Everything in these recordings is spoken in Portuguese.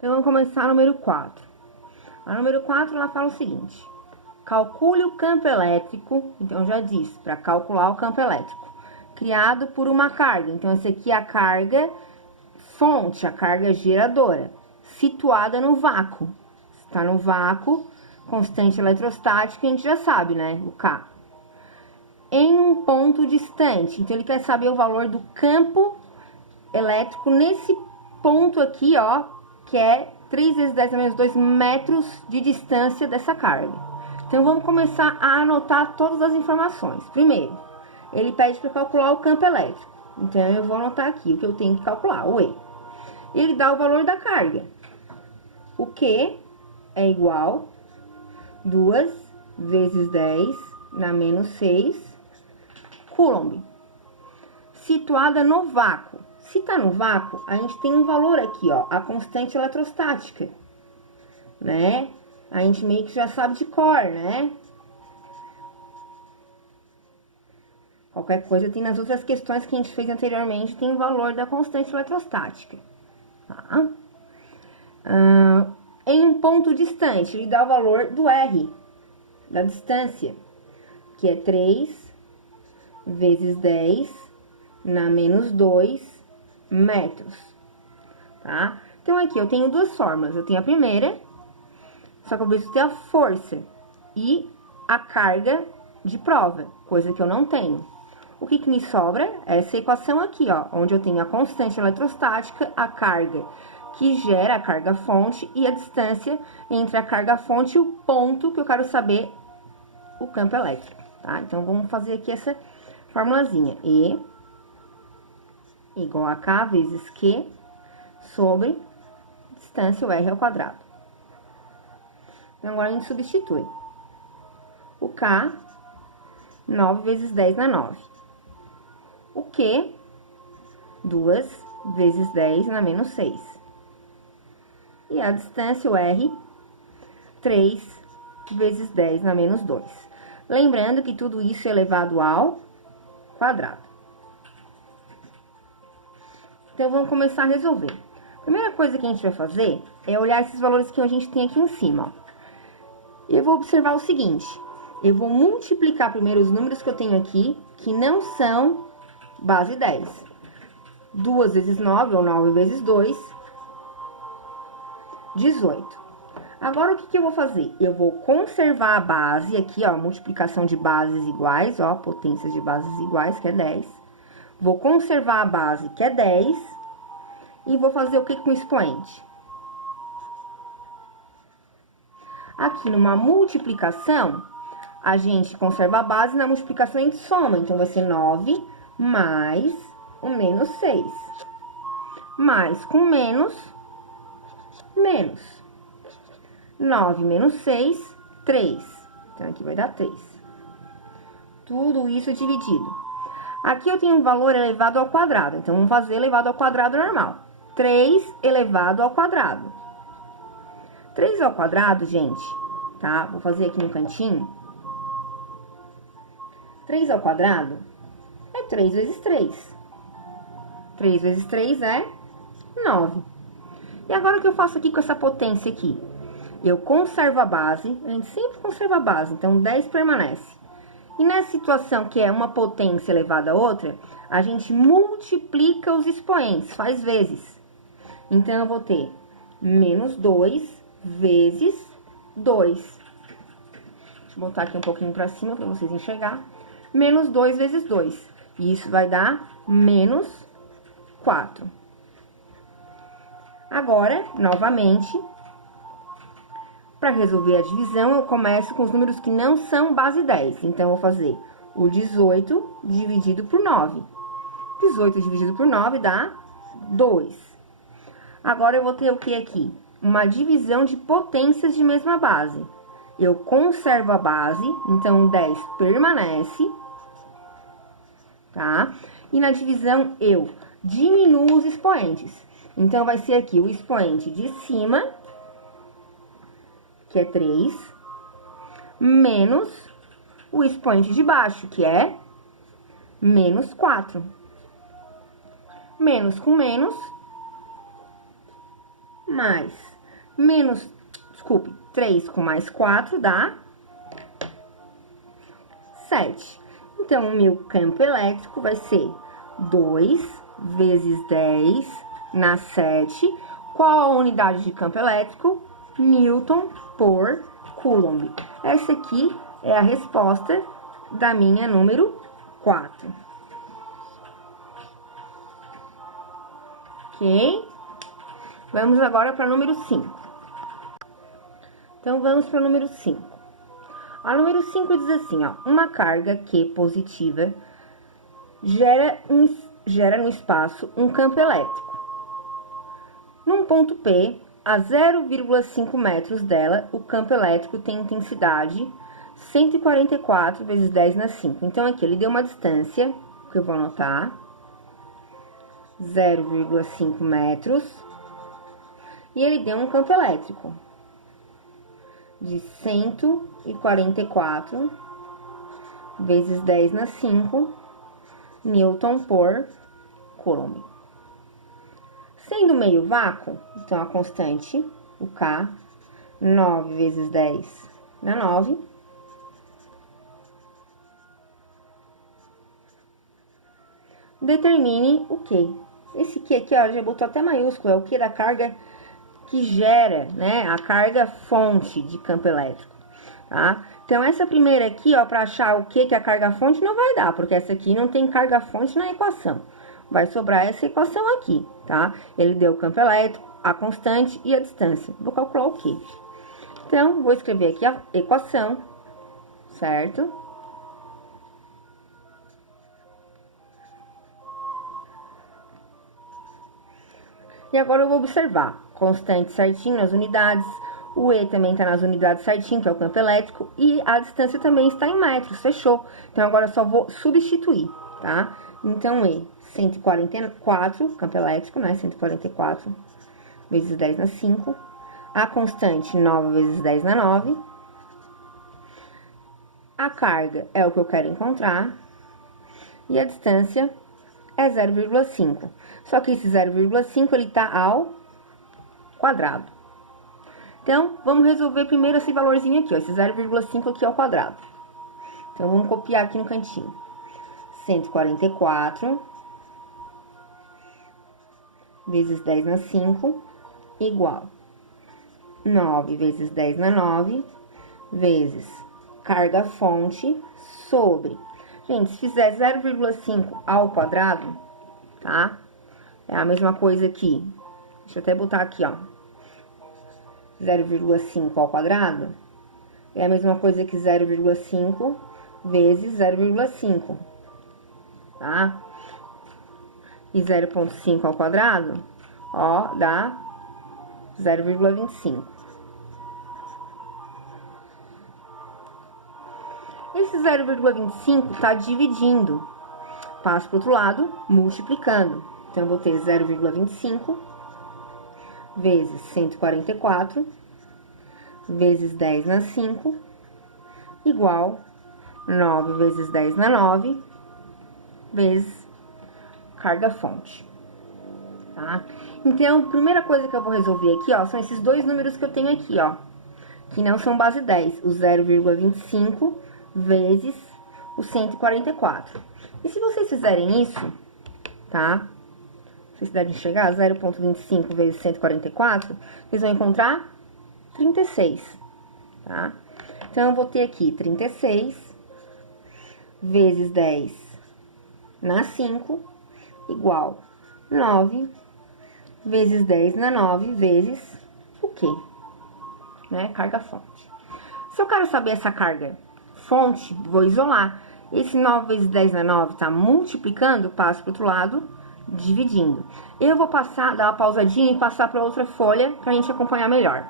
Então, vamos começar a número 4. A número 4, ela fala o seguinte: calcule o campo elétrico, então já disse, para calcular o campo elétrico, criado por uma carga. Então, essa aqui é a carga fonte, a carga geradora, situada no vácuo. Está no vácuo, constante eletrostática, a gente já sabe, né? O K. Em um ponto distante. Então, ele quer saber o valor do campo elétrico nesse ponto aqui, ó, que é 3 vezes 10 a menos 2 metros de distância dessa carga. Então, vamos começar a anotar todas as informações. Primeiro, ele pede para calcular o campo elétrico. Então, eu vou anotar aqui o que eu tenho que calcular, o E. Ele dá o valor da carga. O Q é igual a 2 vezes 10 na menos 6 Coulomb. Situada no vácuo. Se tá no vácuo, a gente tem um valor aqui, ó, a constante eletrostática, né? A gente meio que já sabe de cor, né? Qualquer coisa tem nas outras questões que a gente fez anteriormente, tem o valor da constante eletrostática, tá? Em um ponto distante, ele dá o valor do R, da distância, que é 3 vezes 10 na menos 2 metros, tá? Então, aqui eu tenho duas formas. Eu tenho a primeira, só que eu preciso ter a força e a carga de prova, coisa que eu não tenho. O que me sobra é essa equação aqui, ó, onde eu tenho a constante eletrostática, a carga que gera a carga fonte e a distância entre a carga fonte e o ponto que eu quero saber o campo elétrico, tá? Então, vamos fazer aqui essa formulazinha. E igual a K vezes Q sobre distância, o R ao quadrado. Então, agora a gente substitui. O K, 9 vezes 10 na 9. O Q, 2 vezes 10 na menos 6. E a distância, o R, 3 vezes 10 na menos 2. Lembrando que tudo isso é elevado ao quadrado. Então, vamos começar a resolver. A primeira coisa que a gente vai fazer é olhar esses valores que a gente tem aqui em cima, ó. Eu vou observar o seguinte: eu vou multiplicar primeiro os números que eu tenho aqui, que não são base 10. 2 vezes 9, ou 9 vezes 2, 18. Agora, o que eu vou fazer? Eu vou conservar a base aqui, ó, multiplicação de bases iguais, ó, potências de bases iguais, que é 10. Vou conservar a base, que é 10, e vou fazer o que com o expoente? Aqui, numa multiplicação, a gente conserva a base, na multiplicação a gente soma. Então, vai ser 9 mais o menos 6. Mais com menos, menos. 9 menos 6, 3. Então, aqui vai dar 3. Tudo isso dividido. Aqui eu tenho um valor elevado ao quadrado. Então, vamos fazer elevado ao quadrado normal. 3 elevado ao quadrado. 3 ao quadrado, gente, tá? Vou fazer aqui no cantinho. 3 ao quadrado é 3 vezes 3. 3 vezes 3 é 9. E agora, o que eu faço aqui com essa potência aqui? Eu conservo a base, a gente sempre conserva a base, então 10 permanece. E nessa situação que é uma potência elevada a outra, a gente multiplica os expoentes, faz vezes. Então, eu vou ter menos 2 vezes 2. Deixa eu botar aqui um pouquinho pra cima pra vocês enxergar. Menos 2 vezes 2. E isso vai dar menos 4. Agora, novamente, para resolver a divisão, eu começo com os números que não são base 10. Então, eu vou fazer o 18 dividido por 9. 18 dividido por 9 dá 2. Agora, eu vou ter o que aqui? Uma divisão de potências de mesma base. Eu conservo a base, então 10 permanece, tá? E na divisão, eu diminuo os expoentes. Então, vai ser aqui o expoente de cima, que é 3, menos o expoente de baixo, que é menos 4. Menos com menos, mais. menos, desculpe, 3 com mais 4 dá 7. Então, o meu campo elétrico vai ser 2 vezes 10 na 7. Qual a unidade de campo elétrico? Newton por Coulomb. Essa aqui é a resposta da minha número 4. Ok? Vamos agora para o número 5. Então, vamos para o número 5. A número 5 diz assim, ó, uma carga Q positiva gera no espaço um campo elétrico. Num ponto P, a 0,5 metros dela, o campo elétrico tem intensidade 144 vezes 10 na 5. Então, aqui ele deu uma distância, que eu vou anotar, 0,5 metros, e ele deu um campo elétrico de 144 vezes 10 na 5 Newton por Coulomb. Sendo meio vácuo, então a constante, o K, 9 vezes 10 na 9. Determine o Q. Esse Q aqui, ó, já botou até maiúsculo, é o Q da carga que gera, né, a carga fonte de campo elétrico, tá? Então, essa primeira aqui, ó, para achar o que é a carga fonte, não vai dar, porque essa aqui não tem carga fonte na equação. Vai sobrar essa equação aqui, tá? Ele deu o campo elétrico, a constante e a distância. Vou calcular o Q. Então, vou escrever aqui a equação, certo? E agora eu vou observar, constante certinho nas unidades, o E também está nas unidades certinho, que é o campo elétrico, e a distância também está em metros, fechou. Então, agora eu só vou substituir, tá? Então, E, 144, campo elétrico, né? 144 vezes 10 na 5. A constante, 9 vezes 10 na 9. A carga é o que eu quero encontrar. E a distância é 0,5. Só que esse 0,5, ele tá ao quadrado. Então, vamos resolver primeiro esse valorzinho aqui, ó, esse 0,5 aqui ao quadrado. Então, vamos copiar aqui no cantinho. 144 vezes 10 na 5, igual 9 vezes 10 na 9, vezes carga fonte sobre... Gente, se fizer 0,5 ao quadrado, tá? É a mesma coisa aqui. Deixa eu até botar aqui, ó. 0,5 ao quadrado é a mesma coisa que 0,5 vezes 0,5, tá? E 0,5 ao quadrado, ó, dá 0,25. Esse 0,25 tá dividindo. Passo pro outro lado, multiplicando. Então, eu vou ter 0,25 vezes 144 vezes 10 na 5, igual 9 vezes 10 na 9, vezes carga fonte, tá? Então, a primeira coisa que eu vou resolver aqui, ó, são esses dois números que eu tenho aqui, ó, que não são base 10, o 0,25 vezes o 144. E se vocês fizerem isso, tá? Vocês devem chegar a 0,25 vezes 144, vocês vão encontrar 36, tá? Então, eu vou ter aqui 36 vezes 10 na 5, igual 9 vezes 10 na 9, vezes o quê? Né? Carga fonte. Se eu quero saber essa carga fonte, vou isolar. Esse 9 vezes 10 na 9 tá multiplicando, passo pro outro lado, dividindo. Eu vou passar, dar uma pausadinha e passar para outra folha pra gente acompanhar melhor.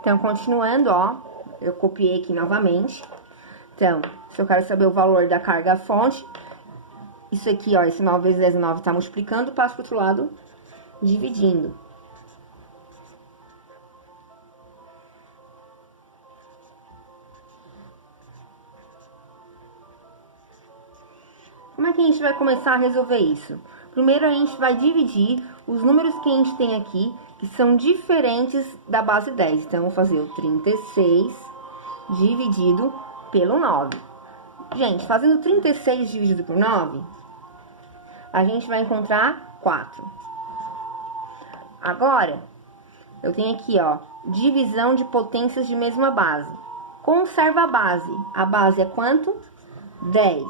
Então, continuando, ó, eu copiei aqui novamente. Então, se eu quero saber o valor da carga fonte, isso aqui, ó, esse 9 vezes 10 na 9 tá multiplicando, passo pro outro lado, dividindo. Como é que a gente vai começar a resolver isso? Primeiro, a gente vai dividir os números que a gente tem aqui que são diferentes da base 10. Então, eu vou fazer o 36 dividido pelo 9. Gente, fazendo 36 dividido por 9, a gente vai encontrar 4. Agora, eu tenho aqui, ó, divisão de potências de mesma base. Conserva a base. A base é quanto? 10.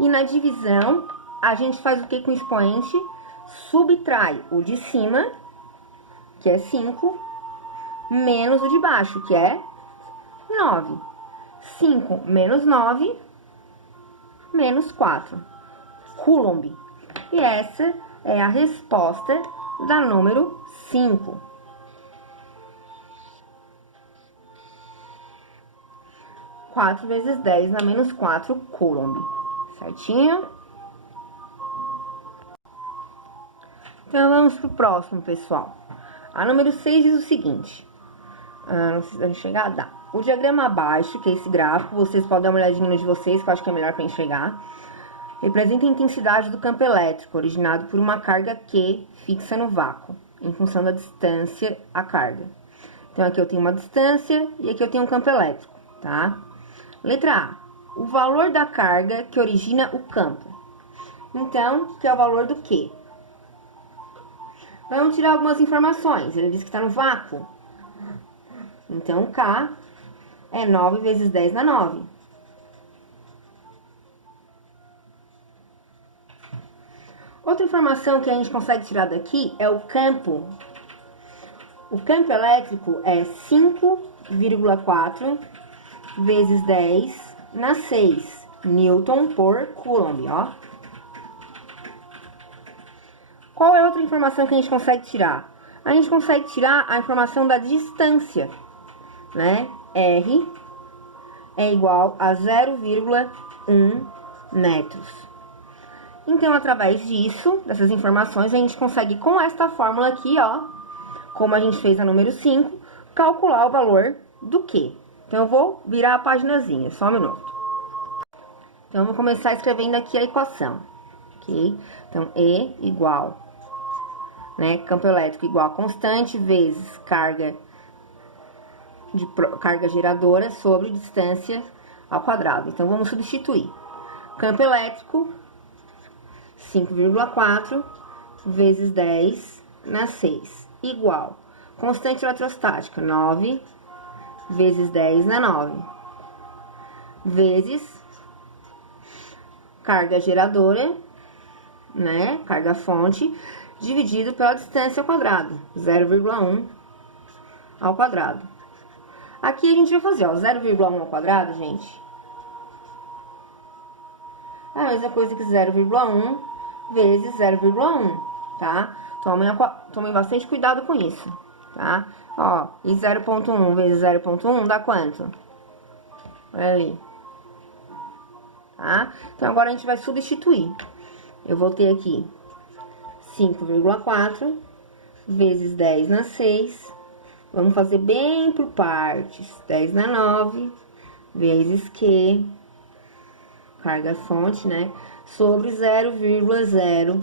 E na divisão, a gente faz o que com o expoente? Subtrai o de cima, que é 5, menos o de baixo, que é 9. 5 menos 9, menos 4. Coulomb. E essa é a resposta da número 5. Quatro vezes 10 na menos 4 Coulomb. Certinho? Então, vamos pro próximo, pessoal. A número 6 diz o seguinte. Não sei se vai enxergar, dá. O diagrama abaixo, que é esse gráfico, vocês podem dar uma olhadinha no de vocês, que eu acho que é melhor para enxergar. Representa a intensidade do campo elétrico, originado por uma carga Q fixa no vácuo, em função da distância à carga. Então, aqui eu tenho uma distância e aqui eu tenho um campo elétrico, tá? Letra A. O valor da carga que origina o campo. Então, que é o valor do Q. Vamos tirar algumas informações. Ele diz que está no vácuo. Então, K é 9 vezes 10 na 9. Outra informação que a gente consegue tirar daqui é o campo. O campo elétrico é 5,4 vezes 10 na 6 Newton por Coulomb, ó. Qual é outra informação que a gente consegue tirar? A gente consegue tirar a informação da distância, né? R é igual a 0,1 metros. Então, através disso, dessas informações, a gente consegue, com esta fórmula aqui, ó, como a gente fez a número 5, calcular o valor do Q. Então, eu vou virar a paginazinha, só um minuto. Então, eu vou começar escrevendo aqui a equação, ok? Então, E igual, né, campo elétrico igual a constante vezes carga geradora sobre distância ao quadrado. Então, vamos substituir. Campo elétrico, 5,4 vezes 10 na 6, igual. Constante eletrostática, 9 vezes 10 na 9, vezes carga geradora, né, carga fonte, dividido pela distância ao quadrado, 0,1 ao quadrado. Aqui a gente vai fazer, ó, 0,1 ao quadrado, gente, é a mesma coisa que 0,1 vezes 0,1, tá? Tomem bastante cuidado com isso, tá? Ó, e 0,1 vezes 0,1 dá quanto? Olha ali. Tá? Então, agora a gente vai substituir. Eu vou ter aqui 5,4 vezes 10 na 6. Vamos fazer bem por partes. 10 na 9 vezes Q, carga fonte, né? Sobre 0,01.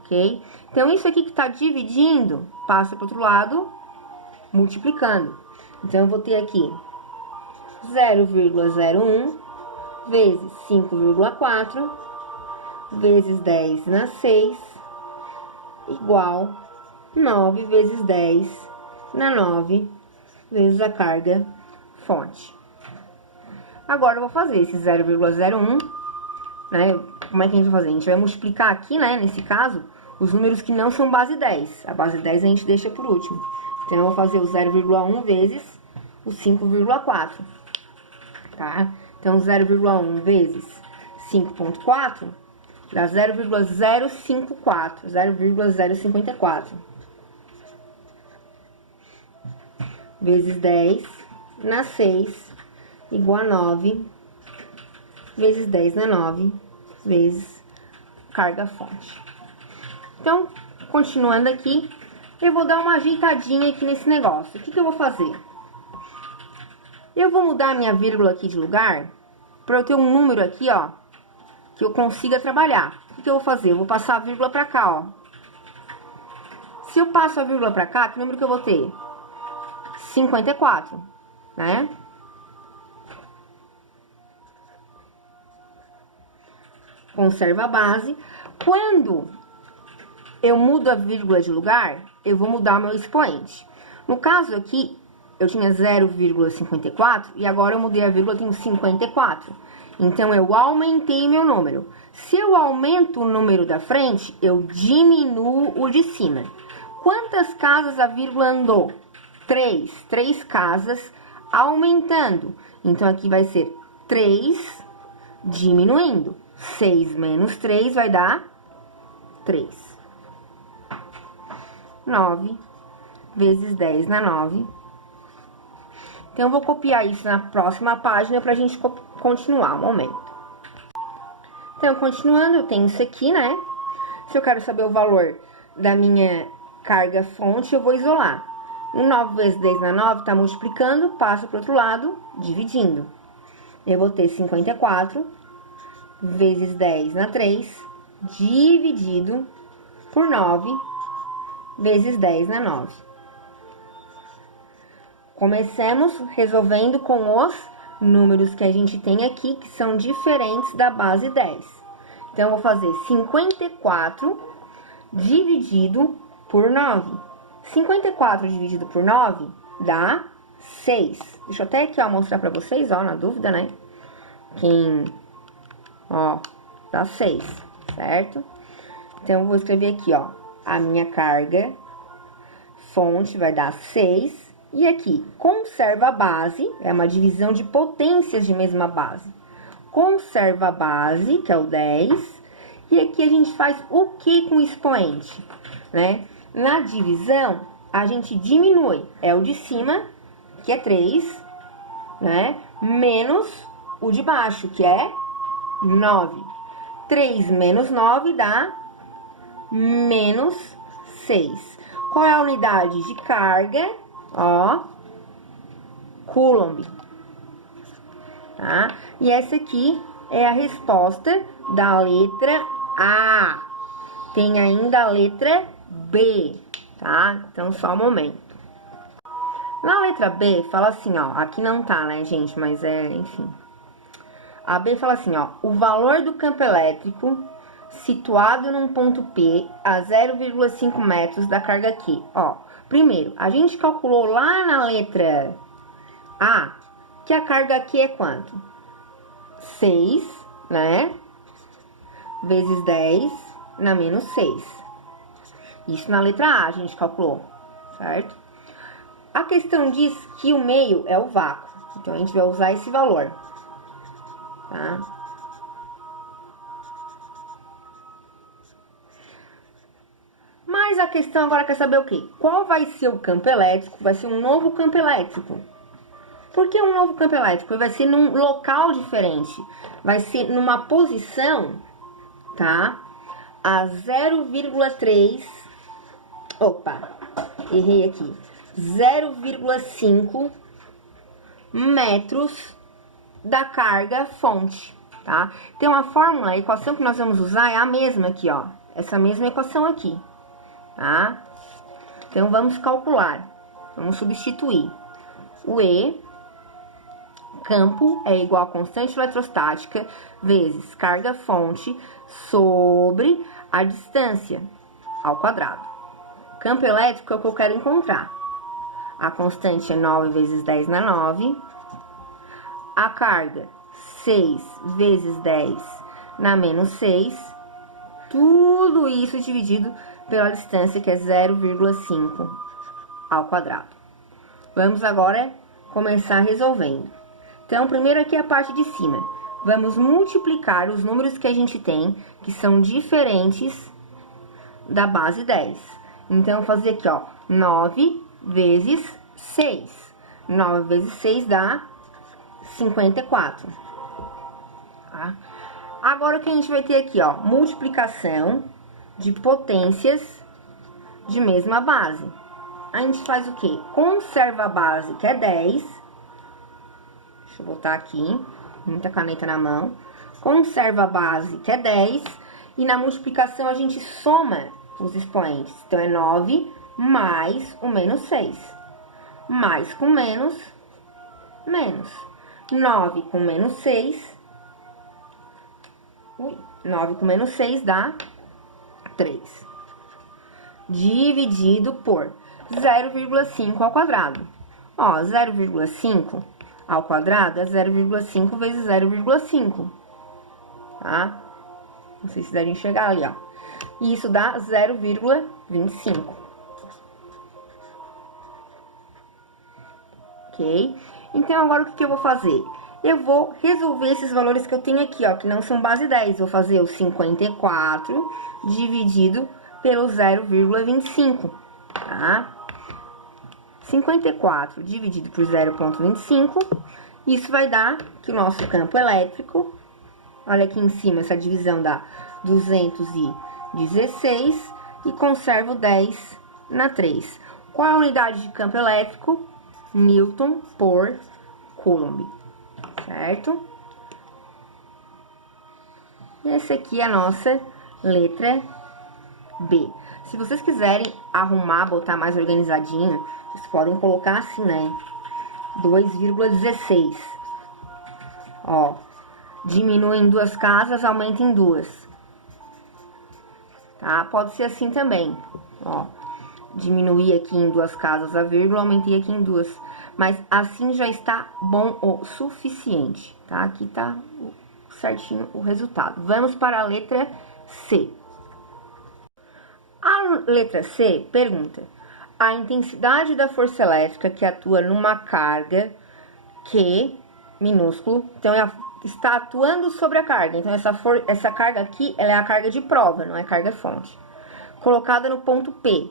Ok? Então, isso aqui que tá dividindo, passa pro outro lado, multiplicando. Então, eu vou ter aqui 0,01 vezes 5,4 vezes 10 na 6, igual 9 vezes 10 na 9, vezes a carga fonte. Agora, eu vou fazer esse 0,01, né? Como é que a gente vai fazer? A gente vai multiplicar aqui, né, nesse caso, os números que não são base 10. A base 10 a gente deixa por último. Então, eu vou fazer o 0,1 vezes o 5,4, tá? Então, 0,1 vezes 5,4 dá 0,054, 0,054. Vezes 10 na 6, igual a 9, vezes 10 na 9, vezes carga fonte. Então, continuando aqui, eu vou dar uma ajeitadinha aqui nesse negócio. O que eu vou fazer? Eu vou mudar a minha vírgula aqui de lugar, para eu ter um número aqui, ó, que eu consiga trabalhar. O que eu vou fazer? Eu vou passar a vírgula para cá, ó. Se eu passo a vírgula pra cá, que número que eu vou ter? 54, né? Conserva a base. Quando eu mudo a vírgula de lugar, eu vou mudar o meu expoente. No caso aqui, eu tinha 0,54 e agora eu mudei a vírgula, tenho 54. Então, eu aumentei meu número. Se eu aumento o número da frente, eu diminuo o de cima. Quantas casas a vírgula andou? 3. 3 casas aumentando. Então, aqui vai ser 3 diminuindo. 6 menos 3 vai dar 3. 9 vezes 10 na 9. Então, eu vou copiar isso na próxima página pra gente continuar um momento. Então, continuando, eu tenho isso aqui, né? Se eu quero saber o valor da minha carga fonte, eu vou isolar. 9 vezes 10 na 9 tá multiplicando, passa pro outro lado, dividindo. Eu vou ter 54 vezes 10 na 3, dividido por 9 vezes 10 na 9. Comecemos resolvendo com os números que a gente tem aqui, que são diferentes da base 10. Então, eu vou fazer 54 dividido por 9. 54 dividido por 9 dá 6. Deixa eu até aqui, ó, mostrar pra vocês, ó, na dúvida, né? Ó, dá 6, certo? Então, eu vou escrever aqui, ó, a minha carga fonte vai dar 6. E aqui, conserva a base, é uma divisão de potências de mesma base. Conserva a base, que é o 10. E aqui a gente faz o que com o expoente, né? Na divisão, a gente diminui. É o de cima, que é 3, né? Menos o de baixo, que é 9. 3 menos 9 dá menos 6. Qual é a unidade de carga? Ó, Coulomb, tá? E essa aqui é a resposta da letra A. Tem ainda a letra B, tá? Então, só um momento. Na letra B, fala assim, ó, aqui não tá, né, gente, mas enfim. A B fala assim, ó, o valor do campo elétrico situado num ponto P a 0,5 metros da carga Q, ó. Primeiro, a gente calculou lá na letra A que a carga aqui é quanto? 6, né? Vezes 10 na menos 6. Isso na letra A a gente calculou, certo? A questão diz que o meio é o vácuo. Então, a gente vai usar esse valor, tá? Mas a questão agora quer saber o quê? Qual vai ser o campo elétrico? Vai ser um novo campo elétrico. Por que um novo campo elétrico? Vai ser num local diferente. Vai ser numa posição, tá? A 0,3... Opa, errei aqui. 0,5 metros da carga fonte, tá? Então, a fórmula, a equação que nós vamos usar é a mesma aqui, ó. Essa mesma equação aqui. Tá? Então, vamos calcular. Vamos substituir. O E, campo, é igual a constante eletrostática vezes carga fonte sobre a distância ao quadrado. Campo elétrico é o que eu quero encontrar. A constante é 9 vezes 10 na 9. A carga, 6 vezes 10 na menos 6. Tudo isso dividido pela distância, que é 0,5 ao quadrado. Vamos agora começar resolvendo. Então, primeiro aqui a parte de cima. Vamos multiplicar os números que a gente tem, que são diferentes da base 10. Então, eu vou fazer aqui, ó, 9 vezes 6. 9 vezes 6 dá 54. Tá? Agora, o que a gente vai ter aqui, ó, multiplicação de potências de mesma base. A gente faz o quê? Conserva a base, que é 10. Deixa eu botar aqui, muita caneta na mão. Conserva a base, que é 10. E na multiplicação, a gente soma os expoentes. Então, é 9 mais o menos 6. Mais com menos, menos. 9 com menos 6. 9 com menos 6 dá 3. Dividido por 0,5 ao quadrado. Ó, 0,5 ao quadrado é 0,5 vezes 0,5. Tá? Não sei se dá de enxergar ali, ó. E isso dá 0,25. Ok? Então, agora o que eu vou fazer? Eu vou resolver esses valores que eu tenho aqui, ó, que não são base 10. Vou fazer o 54 dividido pelo 0,25, tá? 54 dividido por 0,25, isso vai dar que o nosso campo elétrico, olha aqui em cima, essa divisão dá 216 e conservo 10 na 3. Qual é a unidade de campo elétrico? Newton por Coulomb, certo? E essa aqui é a nossa letra B. Se vocês quiserem arrumar, botar mais organizadinho, vocês podem colocar assim, né? 2,16. Ó, diminui em 2 casas, aumenta em 2. Tá? Pode ser assim também, ó. Diminuir aqui em 2 casas a vírgula, aumentei aqui em 2. Mas assim já está bom o suficiente, tá? Aqui tá certinho o resultado. Vamos para a letra C. A letra C pergunta: a intensidade da força elétrica que atua numa carga Q minúsculo, então está atuando sobre a carga. Então, essa carga aqui, ela é a carga de prova, não é carga fonte. Colocada no ponto P.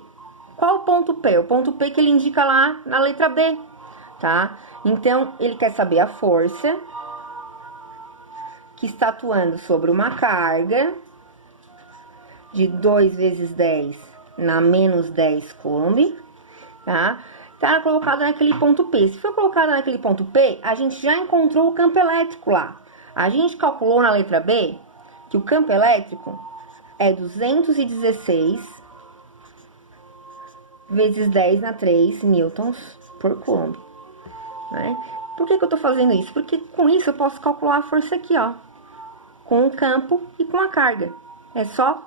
Qual o ponto P? O ponto P que ele indica lá na letra B, tá? Então, ele quer saber a força que está atuando sobre uma carga de 2 vezes 10 na menos 10 Coulomb, tá? Tá colocado naquele ponto P. Se for colocado naquele ponto P, a gente já encontrou o campo elétrico lá. A gente calculou na letra B que o campo elétrico é 216 vezes 10 na 3 newtons por Coulomb, né? Por que eu tô fazendo isso? Porque com isso eu posso calcular a força aqui, ó, com o campo e com a carga. É só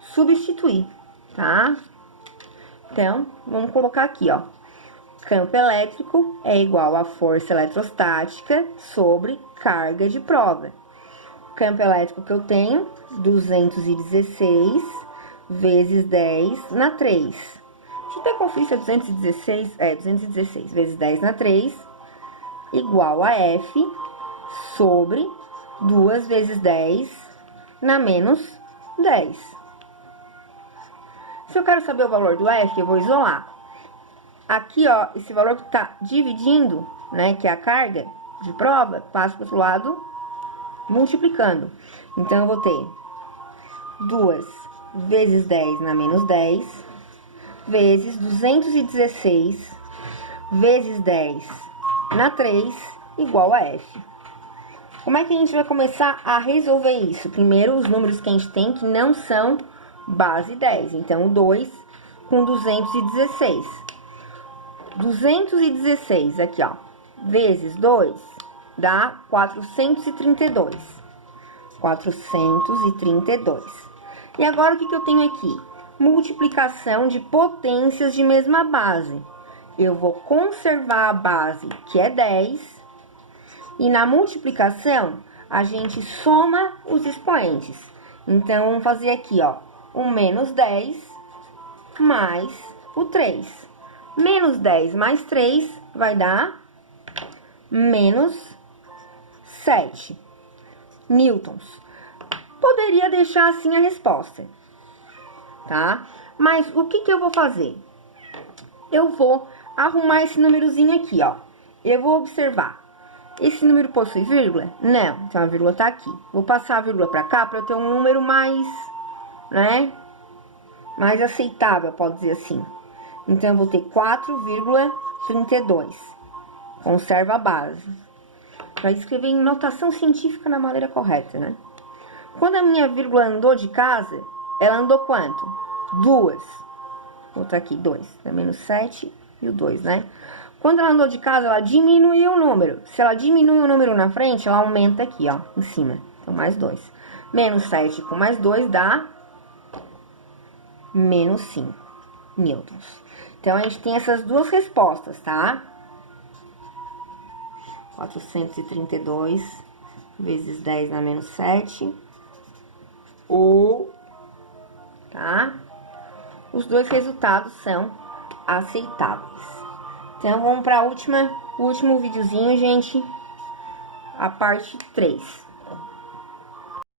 substituir, tá? Então, vamos colocar aqui, ó. Campo elétrico é igual a força eletrostática sobre carga de prova. O campo elétrico que eu tenho, 216 vezes 10 na 3. Deixa eu até conferir se é 216 vezes 10 na 3, igual a F sobre 2 vezes 10 na menos 10. Se eu quero saber o valor do F, eu vou isolar. Aqui, ó, esse valor que tá dividindo, né, que é a carga de prova, passa para o outro lado, multiplicando. Então, eu vou ter 2 vezes 10 na menos 10, vezes 216 vezes 10 na 3, igual a F. Como é que a gente vai começar a resolver isso? Primeiro, os números que a gente tem que não são base 10. Então, 2 com 216. 216 aqui, ó, vezes 2 dá 432. 432. E agora, o que eu tenho aqui? Multiplicação de potências de mesma base. Eu vou conservar a base, que é 10, e na multiplicação, a gente soma os expoentes. Então, vamos fazer aqui, ó, o menos 10 mais o 3. Menos 10 mais 3 vai dar menos 7 newtons. Poderia deixar assim a resposta, tá? Mas o que eu vou fazer? Eu vou arrumar esse númerozinho aqui, ó. Eu vou observar. Esse número possui vírgula? Não. Então, a vírgula tá aqui. Vou passar a vírgula pra cá pra eu ter um número mais, né? Mais aceitável, pode dizer assim. Então, eu vou ter 4,32. Conserva a base. Pra escrever em notação científica na maneira correta, né? Quando a minha vírgula andou de casa, ela andou quanto? 2. Outra aqui, 2. Dá menos 7 e o 2, né? Quando ela andou de casa, ela diminuiu o número. Se ela diminui o número na frente, ela aumenta aqui, ó, em cima. Então, mais 2. Menos 7 com mais 2 dá menos 5 newtons. Então, a gente tem essas duas respostas, tá? 432 vezes 10 dá menos 7. Ou, tá? Os dois resultados são aceitáveis. Então, vamos para o último videozinho, gente. A parte 3.